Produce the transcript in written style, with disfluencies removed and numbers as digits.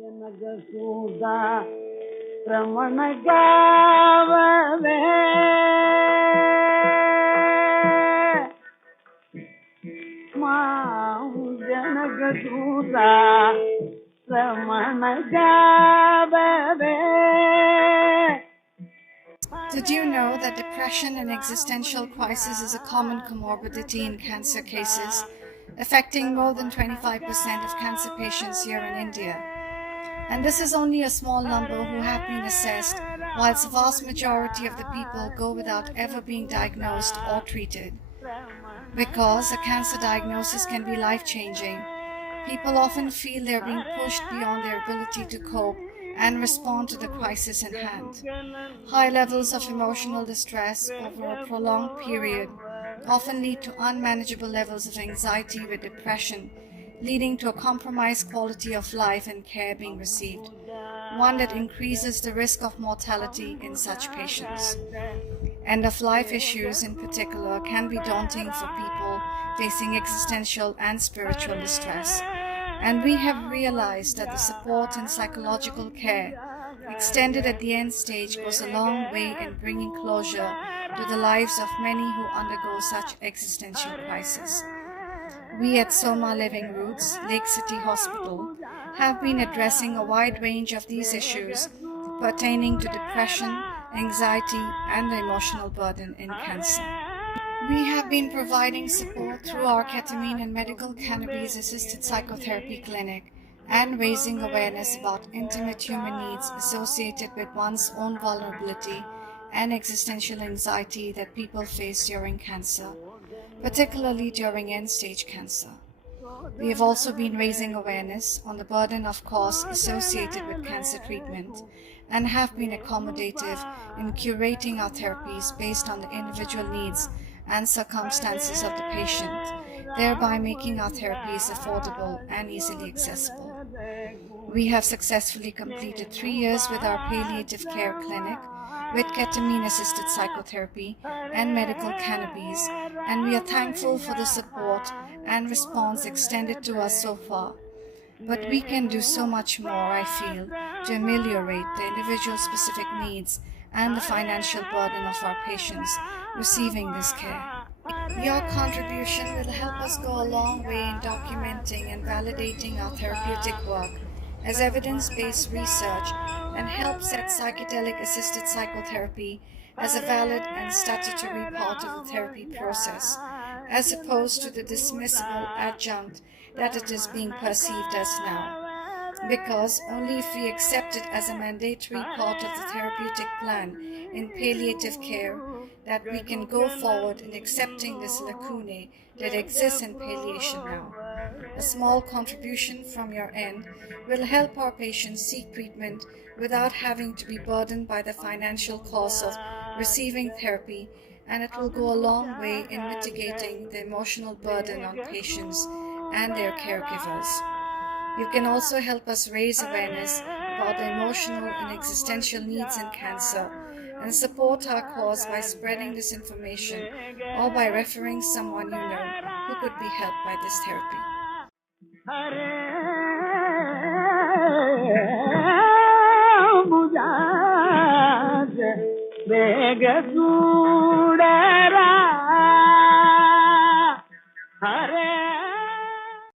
जनगसूदा रमण गावे माऊ जनगसूदा रमण गावे. Did you know that depression and existential crisis is a common comorbidity in cancer cases, affecting more than 25% of cancer patients here in India? And this is only a small number who have been assessed, whilst the vast majority of the people go without ever being diagnosed or treated. Because a cancer diagnosis can be life-changing, people often feel they are being pushed beyond their ability to cope and respond to the crisis in hand. High levels of emotional distress over a prolonged period often lead to unmanageable levels of anxiety with depression, leading to a compromised quality of life and care being received, one that increases the risk of mortality in such patients. End-of-life issues in particular can be daunting for people facing existential and spiritual distress, and we have realized that the support and psychological care extended at the end stage goes a long way in bringing closure to the lives of many who undergo such existential crisis. We at Soma Living Roots, Lakecity Hospital, have been addressing a wide range of these issues pertaining to depression, anxiety, and the emotional burden in cancer. We have been providing support through our ketamine and medical cannabis-assisted psychotherapy clinic and raising awareness about intimate human needs associated with one's own vulnerability and existential anxiety that people face during cancer, particularly during end-stage cancer. We have also been raising awareness on the burden of costs associated with cancer treatment and have been accommodative in curating our therapies based on the individual needs and circumstances of the patient, thereby making our therapies affordable and easily accessible. We have successfully completed 3 years with our palliative care clinic with ketamine-assisted psychotherapy and medical cannabis, and we are thankful for the support and response extended to us so far. But we can do so much more, I feel, to ameliorate the individual specific needs and the financial burden of our patients receiving this care. Your contribution will help us go a long way in documenting and validating our therapeutic work as evidence-based research and help set psychedelic-assisted psychotherapy as a valid and statutory part of the therapy process, as opposed to the dismissible adjunct that it is being perceived as now. Because only if we accept it as a mandatory part of the therapeutic plan in palliative care that we can go forward in accepting this lacunae that exists in palliation now. A small contribution from your end will help our patients seek treatment without having to be burdened by the financial costs of receiving therapy, and it will go a long way in mitigating the emotional burden on patients and their caregivers. You can also help us raise awareness about the emotional and existential needs in cancer and support our cause by spreading this information or by referring someone you know who could be helped by this therapy. बेग सूडरा